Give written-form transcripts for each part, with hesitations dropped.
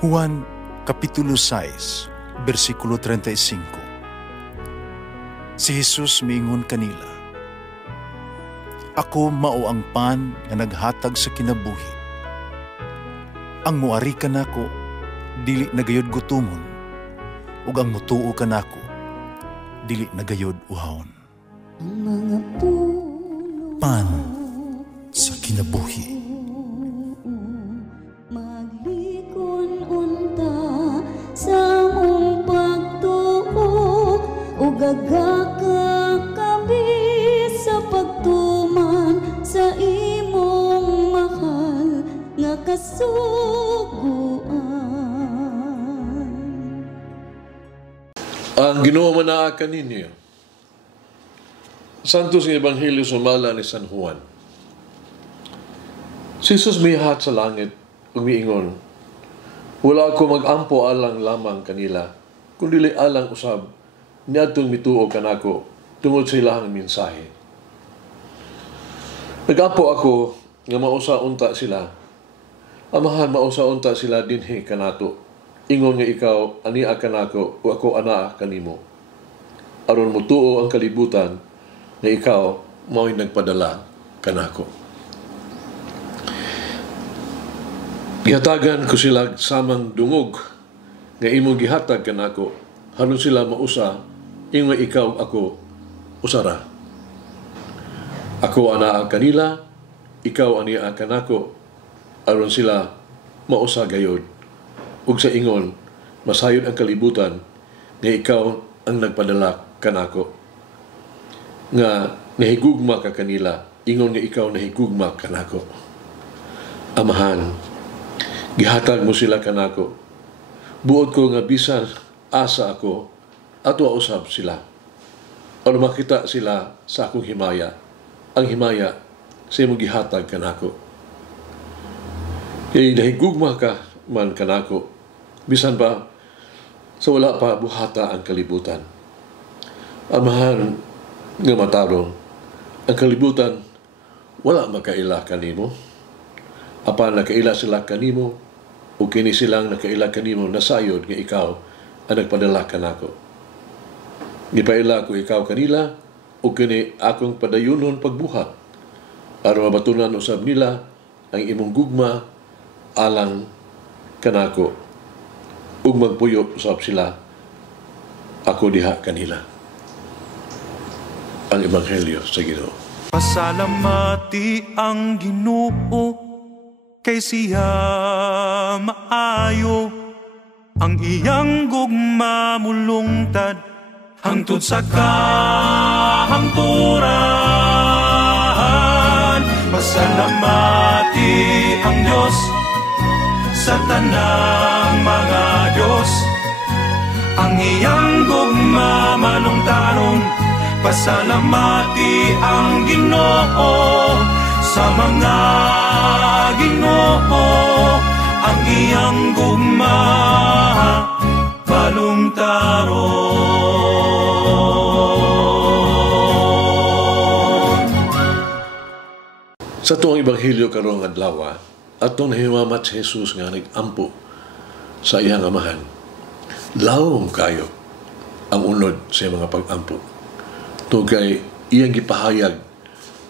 Juan Kapitulo 6, versikulo 35. Si Jesus miingon kanila, "Ako mao ang pan nga naghatag sa kinabuhi. Ang muari kanako dili nagayod gutomon, ug ang mutuo kanako dili nagayod uhawon." Pan sa kinabuhi. Sa mong pagtuo o gagakakabi sa pagtuman sa imong mahal nga kasuguan. Ang Ginoo manaakan ninyo. Santos ng Ebanghelyo sumala ni San Juan. Si Jesus mihat sa langit ug miingon, "Wala ako mag-ampo alang lamang kanila, kundi alang usab niadtong mituo kanako tungod sa ilahang mensahe. Nag-ampo ako nga mausa unta sila. Amahan, mausa unta sila dinhi kanato. Ingon nga ikaw ania kanako o ako anaa kanimo. Aron mutuo ang kalibutan nga ikaw mao'y nagpadala kanako." Gihatagan ko sila samang dungog nga imong gihatag kanako, haron sila mausa ingon ikaw ako usara. Ako anaa kanila, ikaw ania kanako, aron sila mausa gayod. Ug sa ingon masayod ang kalibutan nga ikaw ang nagpadala kanako. Nga nahigugma ka kanila, ingon nga ikaw nahigugma kanako. Amahan, gihatag mo sila kanako. Buot ko nga bisan asa ako, ato usab sila. Aron makita sila sa akong himaya, ang himaya sa imong gihatag kanako. Kaya nahigugma ka man kanako, bisan pa sa wala pa buhata ang kalibutan. Amahan nga matarong, ang kalibutan wala makaila kanimo. Apan nakaila sila kanimo, o kini silang nakaila kanimo nasayod nga ikaw ang nagpadala kanako. Gipaila ko ikaw kanila, o kini akong padayunon pagbuhat, aron mabatunan usab nila ang imong gugma alang kanako, ug magpuyo usab sila ako diha kanila. Ang Ebanghelyo sa Ginoo. Pasalamati ang Ginoo, kay siya maayo, ang iyang gugma mulungtad hangtod sa kahangturan. Pasalamati ang Diyos sa tanang mga Diyos, ang iyang gugma malungtaron. Pasalamati ang Ginoo sa mga Ginoo, ang iyang gugma balungtaron. Sa tuong Ebanghelyo karong adlaw, atong nahimamat si Jesus nga nag-ampo sa iyang amahan. Lawom kayo ang unod sa mga pag-ampo. Tugay iyang gipahayag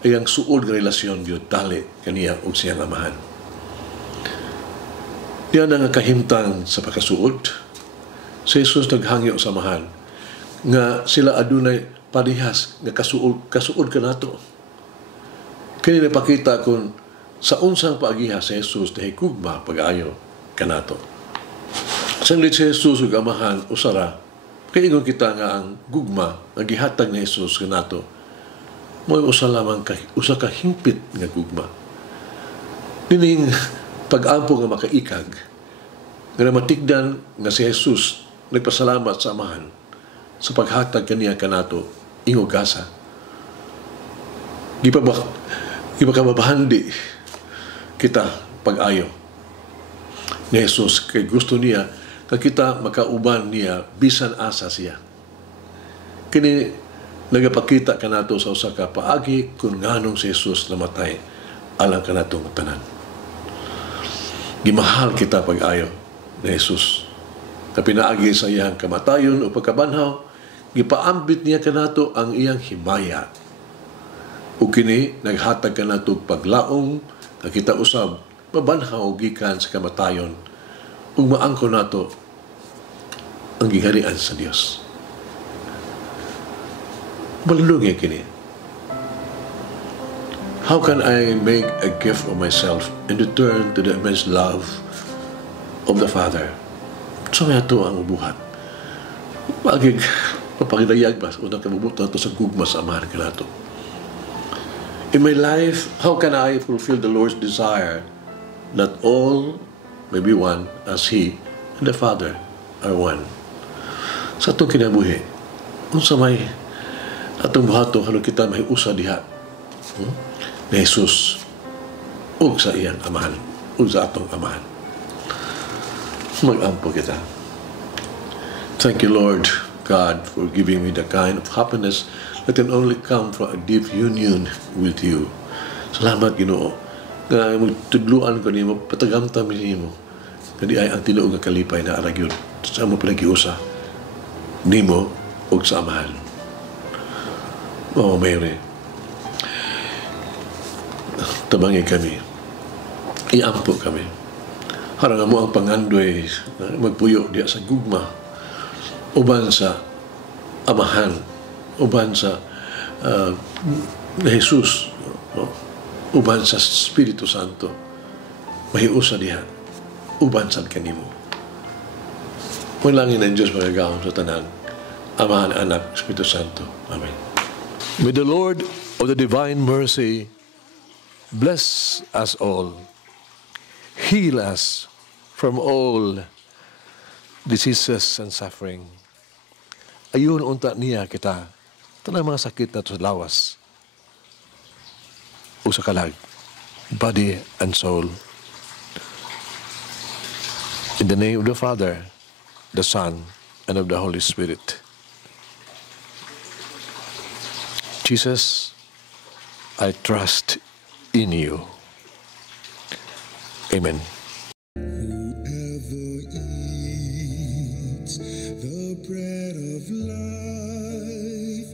iyang suod nga relasyon gyud tali kaniya ug siyang amahan. Diyan nga kahimtang sa pagkasuod, si Jesus naghangyo sa amahan nga sila adunay parehas nga kasuod kanato. Kini napakita kung sa unsang paagiha si Jesus nahigugma pag-ayo kanato. Sanglit si Jesus ug amahan usara, kay ingon kita nga ang gugma ang gihatag ni Jesus kanato mo'y usa lamang usa ka hingpit nga gugma. Dining pag-ampo nga makaikag nga matigdan nga si Jesus nagpasalamat sa amahan sa paghatag kaniya kanato ingog gasa. Gipakababahandi kita pag-ayo ni Jesus kay gusto niya nga kita makauban niya bisan asa siya. Kini nagapakita kanato sa usa ka paagi kung nganong si Jesus namatay alang kanatong tanan. Gimahal kita pag-ayo na Jesus. Na pinaagi sa iyang kamatayon o pagkabanhaw, gipaambit niya kanato ang iyang himaya. O kini, naghatag kanato paglaong, na kita usab, mabanhaw gikan sa kamatayon, ug maangko nato ang giharian sa Dios. Malulungi kini. How can I make a gift of myself and return to the immense love of the Father? So may ito ang ubuhat. Papagidayag ba? Unang kabubutan ito sa gugma sa amahan ka nato. In my life, how can I fulfill the Lord's desire that all may be one as He and the Father are one? Sa itong kinabuhi, kung sa may atong buhato, ano kita may usa diha ni Jesus ug sa iyang amahan, ug sa atong amahan. Mag-ampo kita. Thank you, Lord God, for giving me the kind of happiness that can only come from a deep union with you. Salamat, Ginoo, nga magtudluan ko nimo, patagamtam nimo, kadi ay ang tinuod nga kalipay na aragyod sa mo pinagiusa nimo ug sa amahan. Oh, Mary, tabangin kami, iampo kami. Harang mo ang pangandoy, magpuyo diya sa gugma, uban sa amahan, uban sa Jesus, uban sa Espiritu Santo, mahiusa diha, uban sa kanimo. Manalangin ang Diyos magagawin sa tanan, Amahan, Anak, Espiritu Santo. Amen. May the Lord of the divine mercy bless us all, heal us from all diseases and suffering. Ayun unta niya kita, tanang mga sakit na sa lawas o sa kalag, body and soul. In the name of the Father, the Son, and of the Holy Spirit. Jesus, I trust in you. Amen. Whoever eats the bread of life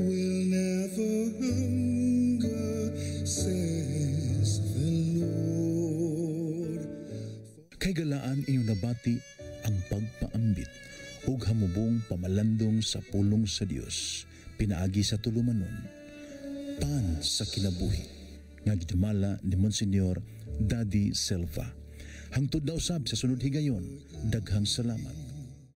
will never hunger, says the Lord. Kay galaan inyong nabati ang pagpaambit ug hamubong pamalandong sa pulong sa Dios pinaagi sa tulumanon pan sa kinabuhi nga gidumala ni Monsignor Daddy Silva. Hangtod na usab sa sunod higayon, daghang salamat.